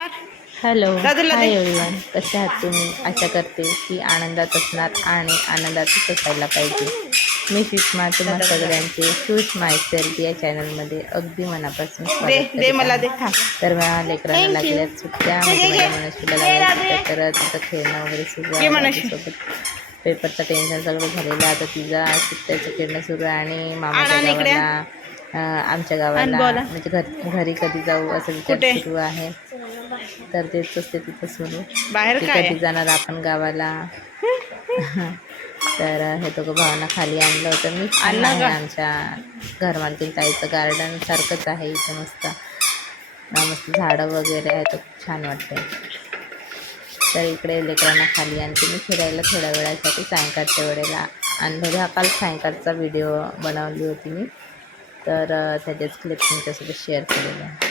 Hello, hi everyone. कसे आहात तुम्ही? आशा करते की आनंदात असणार आणि आनंदातच असायला पाहिजे. मी सुषमा तुम्हा सगळ्यांचे चूज माय सेल्फ या चॅनलमध्ये अगदी मनापासून स्वागत करते. तर मला लेकरांना लागल्यात सुट्ट्या, म्हणजे मनस्वीला लागल्या सुट्ट्या, तर तिथं खेळणं वगैरे सुरू आहे. माझ्यासोबत पेपरचं टेन्शन सगळं झालेलं आहे. आता तिचा सुट्ट्याचं खेळणं सुरू आहे आणि मामाच्या गावाला आमच्या गावाला म्हणजे घरी कधी जाऊ असं विचार सुरू आहे. तर तेच असते तिथं सुरू की कधी जाणार आपण गावाला. तर हे दोघं भावांना खाली आणलं होतं मी. छान आहे आमच्या घरमालकीन ताईचं गार्डन सारखंच आहे इथं. मस्त झाडं वगैरे आहे, तर खूप छान वाटते. तर इकडे लेकरांना खाली आणते मी फिरायला थोड्या वेळासाठी. सायंकाळच्या वेळेला आणलेला हा काल सायंकाळचा व्हिडिओ बनवली होती मी, तर त्याच्याच क्लिप तुमच्यासोबत शेअर केलेलं आहे.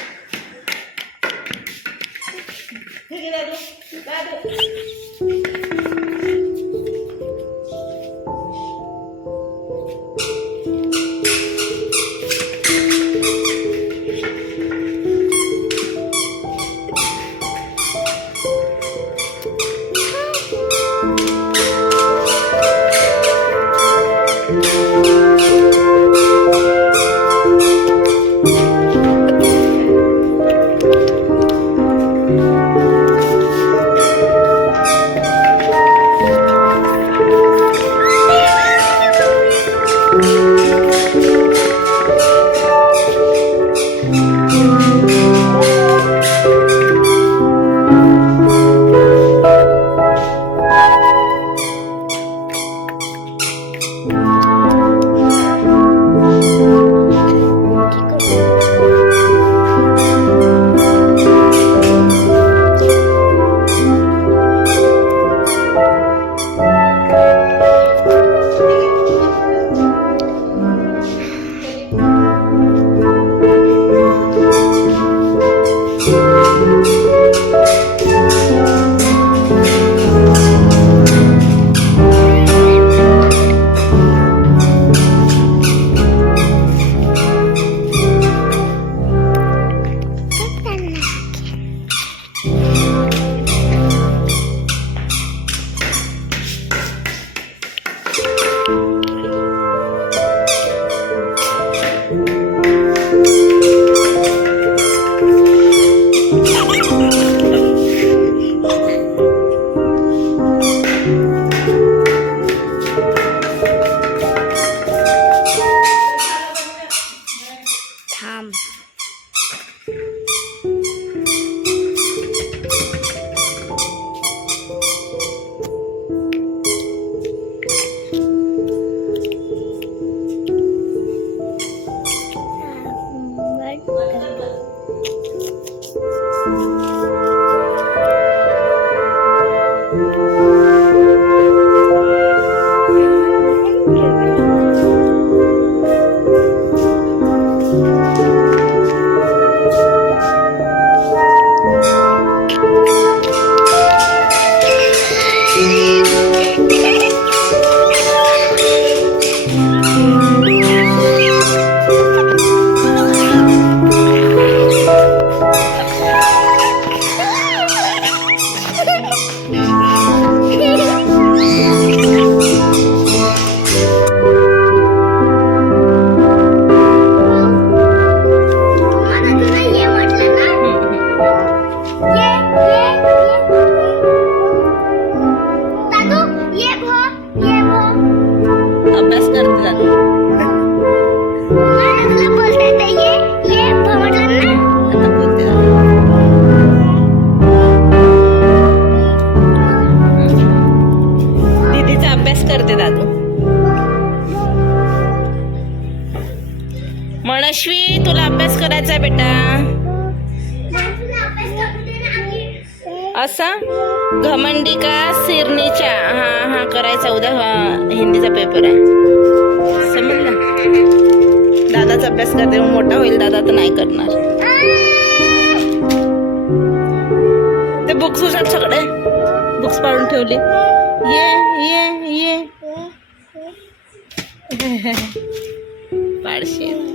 मनस्वी, तुला अभ्यास करायचा आहे बेटा. असा घमंडी का सिरनीच्या हा करायचा. उद्या हिंदीचा पेपर आहे, समजलं. दादाचा अभ्यास करते, मग मोठा होईल दादा, तर नाही करणार. ते बुक्स उचल, सगळे बुक्स पाडून ठेवले. ये पाडशील.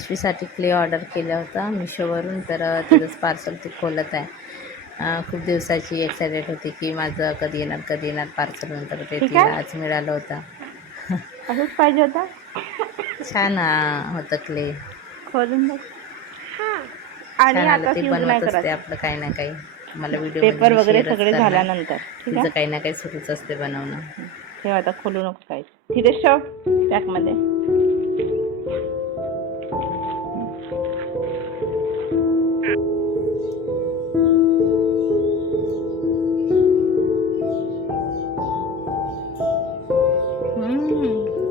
मनस्वीसाठी क्ले ऑर्डर केला होता मिशोवरून, तर त्याचंच पार्सल ते खोलत आहे. खूप दिवसाची एक्सायटेड होती की माझं कधी येणार पार्सल, नंतर ते ठीक तिला आहे, आज मिळालं होतं. असंच पाहिजे होतं. छान होतं क्ले, खोलून बघ. आणि छान आलं. आता ते यूज नाही बनवत असते करायचं. आपलं काही ना काही. मला व्हिडिओमध्ये पेपर मी वगैरे शेअरच सगळे करणार. झाल्यानंतर. ठीक तिचं आहे, काही ना काही सुरूच असते बनवणं. ठेव आता, खोलू नको काही. तिथेच ठेव पॅकमध्ये.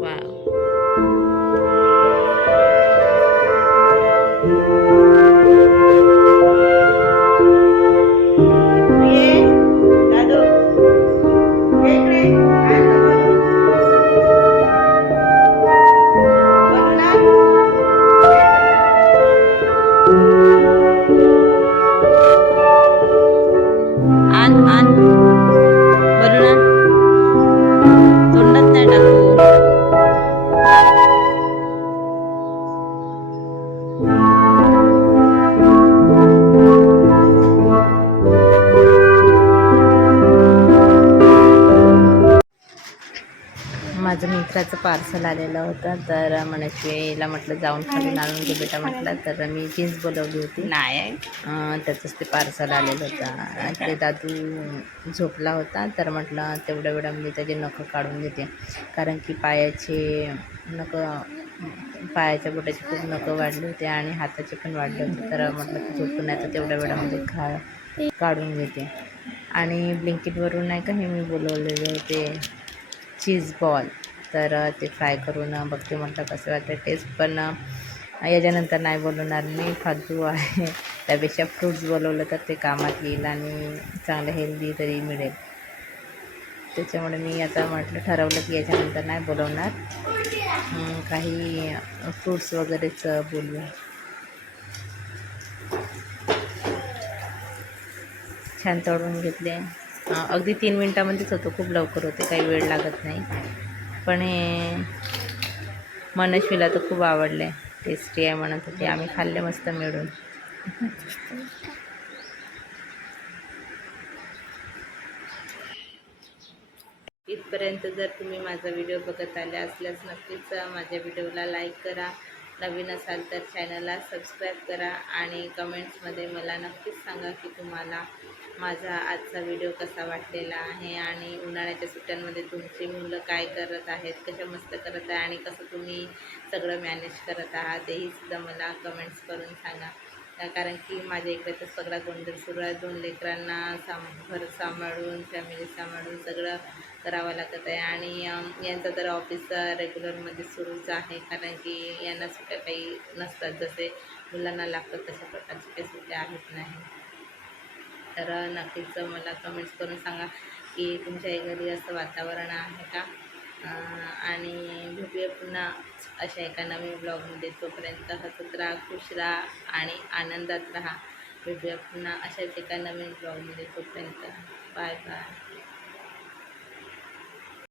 वाव. दादू, ये इकडे. काय करू? बोलू ना. आण आण बोलू ना, तोंडात नाही टाकू. माझं मित्राचं पार्सल आलेलं होतं, तर मनस्वीला म्हटलं जाऊन खाली आणून घे बेटा म्हटलं, तर मी जीन्स बोलवली होती. नाही, त्याचंच ते पार्सल आलेलं होतं. ते दादू झोपला होता, तर म्हटलं तेवढ्या वेळा मी त्याचे नखं काढून घेते, कारण की पायाच्या बोटाचे खूप नखं वाढले होते आणि हाताचे पण वाढले होते. तर म्हटलं की झोपून नाही तर तेवढ्या वेळामध्ये काढून घेते. आणि ब्लिंकिटवरून नाही का हे मी बोलवलेले होते चीज बॉल, तर ते फ्राय करून बघते म्हटलं कसं वाटतं टेस्ट. पण याच्यानंतर नाही बोलवणार मी, फालतू आहे. त्यापेक्षा फ्रूट्स बोलवलं तर ते कामात येईल आणि चांगलं हेल्दी तरी मिळेल. त्याच्यामुळे मी आता म्हटलं ठरवलं की याच्यानंतर नाही बोलवणार, काही फ्रूट्स वगैरेच बोलूया. छान तळून घेतले. अगदी 3 मिनटामध्येच होतं, खूप लवकर होते, काही वेळ लागत नाही. पण हे मनस्वीला तर खूप आवडले, टेस्टी आहे म्हणत होते. आम्ही खाल्ले मस्त मिळून. इथपर्यंत जर तुम्ही माझा व्हिडिओ बघत आले असल्यास नक्कीच माझ्या व्हिडिओला लाईक करा, नवीन असाल तर चॅनलला सबस्क्राईब करा आणि कमेंट्समध्ये मला नक्कीच सांगा की तुम्हाला माझा आजचा व्हिडिओ कसा वाटलेला आहे आणि उन्हाळ्याच्या सुट्ट्यांमध्ये तुमची मुलं काय करत आहेत, कशा मस्त करत आहे आणि कसं तुम्ही सगळं मॅनेज करत आहात तेही सुद्धा मला कमेंट्स करून सांगा. कारण की माझ्या इकडे तर सगळा गोंधळ सुरू आहे. 2 लेकरांना घर सांभाळून, फॅमिली सांभाळून सगळं करावं लागत आहे आणि यांचं तर ऑफिस रेग्युलरमध्ये सुरूच आहे, कारण की यांना सुट्ट्या काही नसतात, जसे मुलांना लागतात तशा प्रकारच्या काही सुट्ट्या आहेत नाही. तर नक्कीच मला कमेंट्स करून सांगा की तुमच्या घरी असं वातावरण आहे का. आणि भेटूया पुन्हा अशा एका नवीन ब्लॉगमध्ये. तोपर्यंत हसत राहा, खुश राहा आणि आनंदात राहा. भेटूया पुन्हा अशाच एका नवीन ब्लॉगमध्ये. तोपर्यंत बाय बाय.